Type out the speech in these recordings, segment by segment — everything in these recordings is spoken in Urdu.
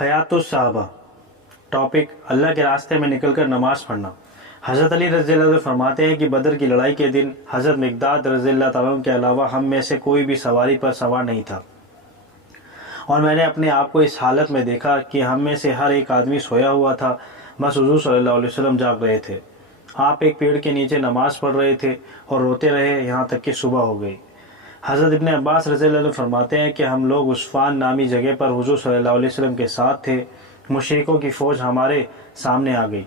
حیات الصحابہ ٹاپک اللہ کے راستے میں نکل کر نماز پڑھنا۔ حضرت علی رضی اللہ عنہ فرماتے ہیں کہ بدر کی لڑائی کے دن حضرت مقداد رضی اللہ تعالیٰ عنہ کے علاوہ ہم میں سے کوئی بھی سواری پر سوار نہیں تھا، اور میں نے اپنے آپ کو اس حالت میں دیکھا کہ ہم میں سے ہر ایک آدمی سویا ہوا تھا، بس حضور صلی اللہ علیہ وسلم جاگ رہے تھے۔ آپ ایک پیڑ کے نیچے نماز پڑھ رہے تھے اور روتے رہے یہاں تک کہ صبح ہو گئی۔ حضرت ابن عباس رضی اللہ عنہ فرماتے ہیں کہ ہم لوگ عصفان نامی جگہ پر حضور صلی اللہ علیہ وسلم کے ساتھ تھے، مشرکوں کی فوج ہمارے سامنے آ گئی۔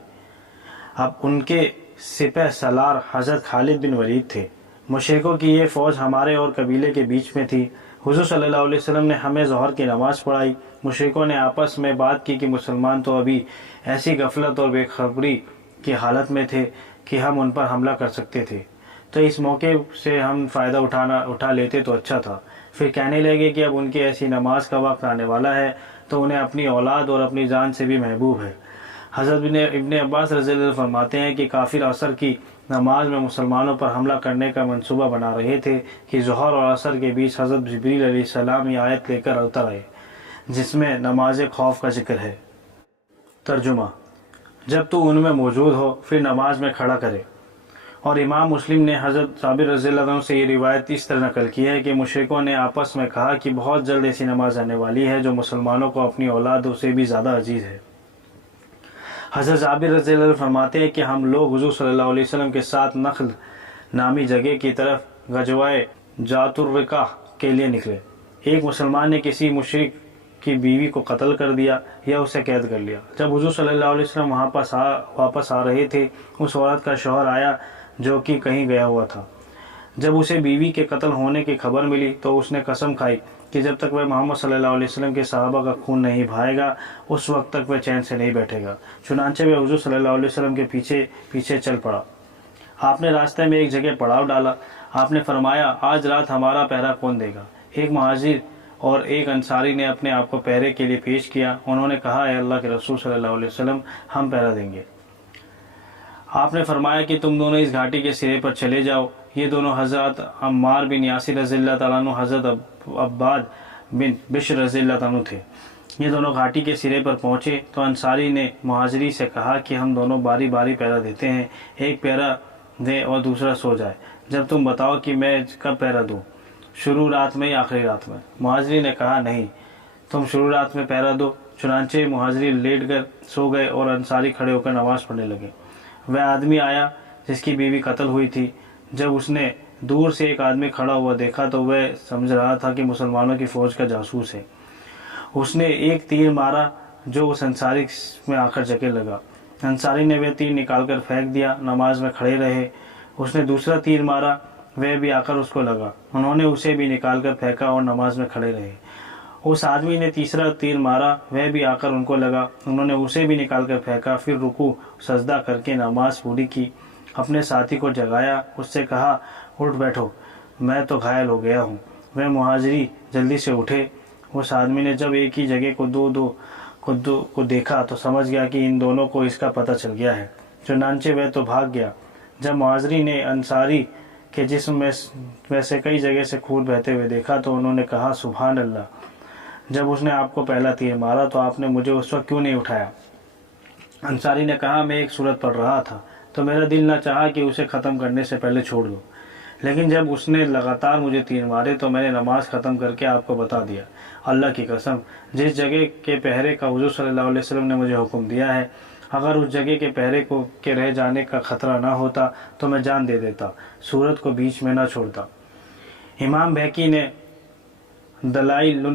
اب ان کے سپہ سالار حضرت خالد بن ولید تھے۔ مشرکوں کی یہ فوج ہمارے اور قبیلے کے بیچ میں تھی۔ حضور صلی اللہ علیہ وسلم نے ہمیں ظہر کی نماز پڑھائی۔ مشرکوں نے آپس میں بات کی کہ مسلمان تو ابھی ایسی غفلت اور بے خبری کی حالت میں تھے کہ ہم ان پر حملہ کر سکتے تھے، تو اس موقع سے ہم فائدہ اٹھا لیتے تو اچھا تھا۔ پھر کہنے لگے کہ اب ان کی ایسی نماز کا وقت آنے والا ہے تو انہیں اپنی اولاد اور اپنی جان سے بھی محبوب ہے۔ حضرت ابن عباس رضی اللہ عنہ فرماتے ہیں کہ کافر عصر کی نماز میں مسلمانوں پر حملہ کرنے کا منصوبہ بنا رہے تھے کہ ظہر اور عصر کے بیچ حضرت جبریل علیہ السلام یہ آیت لے کر اتر آئے جس میں نماز خوف کا ذکر ہے۔ ترجمہ: جب تو ان میں موجود ہو پھر نماز میں کھڑا کرے۔ اور امام مسلم نے حضرت جابر رضی اللہ عنہ سے یہ روایت اس طرح نقل کی ہے کہ مشرکوں نے آپس میں کہا کہ بہت جلد ایسی نماز آنے والی ہے جو مسلمانوں کو اپنی اولادوں سے بھی زیادہ عزیز ہے۔ حضرت جابر رضی اللہ عنہ فرماتے ہیں کہ ہم لوگ حضور صلی اللہ علیہ وسلم کے ساتھ نخل نامی جگہ کی طرف غزوہ ذات الرقاع کے لیے نکلے۔ ایک مسلمان نے کسی مشرک کی بیوی کو قتل کر دیا یا اسے قید کر لیا۔ جب حضور صلی اللہ علیہ وسلم وہاں واپس آ رہے تھے، اس عورت کا شوہر آیا جو کہ کہیں گیا ہوا تھا۔ جب اسے بیوی کے قتل ہونے کی خبر ملی تو اس نے قسم کھائی کہ جب تک وہ محمد صلی اللہ علیہ وسلم کے صحابہ کا خون نہیں بہائے گا اس وقت تک وہ چین سے نہیں بیٹھے گا۔ چنانچہ وہ حضور صلی اللہ علیہ وسلم کے پیچھے چل پڑا۔ آپ نے راستے میں ایک جگہ پڑاؤ ڈالا۔ آپ نے فرمایا، آج رات ہمارا پہرا کون دے گا؟ ایک مہاجر اور ایک انصاری نے اپنے آپ کو پہرے کے لیے پیش کیا۔ انہوں نے کہا، اے اللہ کے رسول صلی اللہ علیہ وسلم، ہم پہرا دیں گے۔ آپ نے فرمایا کہ تم دونوں اس گھاٹی کے سرے پر چلے جاؤ۔ یہ دونوں حضرت عمار بن یاسر رضی اللہ تعالیٰ عنہ، حضرت عباد بن بشر رضی اللہ تعالیٰ عنہ تھے۔ یہ دونوں گھاٹی کے سرے پر پہنچے تو انصاری نے مہاجری سے کہا کہ ہم دونوں باری باری پہرا دیتے ہیں، ایک پہرا دے اور دوسرا سو جائے۔ جب تم بتاؤ کہ میں کب پہرا دوں، شروع رات میں یا آخری رات میں؟ مہاجری نے کہا، نہیں، تم شروع رات میں پہرا دو۔ چنانچہ مہاجری لیٹ کر سو گئے اور انصاری کھڑے ہو کر نماز پڑھنے لگے۔ وہ آدمی آیا جس کی بیوی قتل ہوئی تھی۔ جب اس نے دور سے ایک آدمی کھڑا ہوا دیکھا تو وہ سمجھ رہا تھا کہ مسلمانوں کی فوج کا جاسوس ہے۔ اس نے ایک تیر مارا جو اس انصاری میں آ کر جگہ لگا۔ انصاری نے وہ تیر نکال کر پھینک دیا، نماز میں کھڑے رہے۔ اس نے دوسرا تیر مارا، وہ بھی آ کر اس کو لگا۔ انہوں نے اسے بھی نکال کر پھینکا اور نماز میں کھڑے رہے۔ اس آدمی نے تیسرا تیر مارا، وہ بھی آ کر ان کو لگا۔ انہوں نے اسے بھی نکال کر پھینکا، پھر رکوع سجدہ کر کے نماز پوری کی۔ اپنے ساتھی کو جگایا، اس سے کہا، اٹھ بیٹھو، میں تو گھائل ہو گیا ہوں۔ وہ مہاجری جلدی سے اٹھے۔ اس آدمی نے جب ایک ہی جگہ کو دیکھا تو سمجھ گیا کہ ان دونوں کو اس کا پتہ چل گیا ہے، چنانچہ وہ تو بھاگ گیا۔ جب مہاجری نے انصاری کے جسم میں سے کئی جگہ سے خون بہتے ہوئے دیکھا تو انہوں نے کہا، سبحان اللہ، جب اس نے آپ کو پہلا تیر مارا تو آپ نے مجھے اس وقت کیوں نہیں اٹھایا؟ انصاری نے کہا، میں ایک سورت پڑھ رہا تھا تو میرا دل نہ چاہا کہ اسے ختم کرنے سے پہلے چھوڑ دوں، لیکن جب اس نے لگاتار مجھے تیر مارے تو میں نے نماز ختم کر کے آپ کو بتا دیا۔ اللہ کی قسم، جس جگہ کے پہرے کا حضور صلی اللہ علیہ وسلم نے مجھے حکم دیا ہے، اگر اس جگہ کے پہرے کے رہ جانے کا خطرہ نہ ہوتا تو میں جان دے دیتا، سورت کو بیچ میں نہ چھوڑتا۔ امام بہقی نے دلائل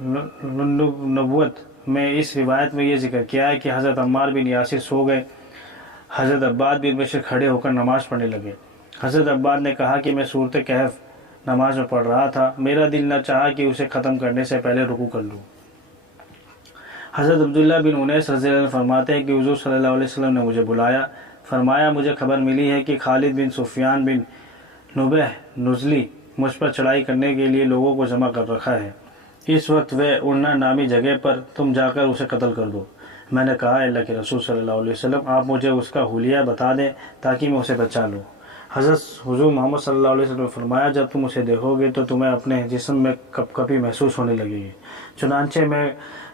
النبوت میں اس روایت میں یہ ذکر کیا ہے کہ حضرت عمار بن یاسر سو گئے۔ حضرت عباد بن بشر کھڑے ہو کر نماز پڑھنے لگے۔ حضرت عباد نے کہا کہ میں سورت کہف نماز میں پڑھ رہا تھا، میرا دل نہ چاہا کہ اسے ختم کرنے سے پہلے رکوع کر لوں۔ حضرت عبداللہ بن انیس رضی اللہ عنہ فرماتے ہیں کہ حضور صلی اللہ علیہ وسلم نے مجھے بلایا، فرمایا، مجھے خبر ملی ہے کہ خالد بن سفیان بن نبہ نزلی مجھ پر چڑھائی کرنے کے لیے لوگوں کو جمع کر رکھا ہے۔ اس وقت وہ ارنا نامی جگہ پر تم جا کر اسے قتل کر دو۔ میں نے کہا، اللہ کے رسول صلی اللہ علیہ وسلم، آپ مجھے اس کا حلیہ بتا دیں تاکہ میں اسے بچا لوں۔ حضرت حضور محمد صلی اللہ علیہ وسلم نے فرمایا، جب تم اسے دیکھو گے تو تمہیں اپنے جسم میں کپ کپی محسوس ہونے لگے گی، چنانچہ میں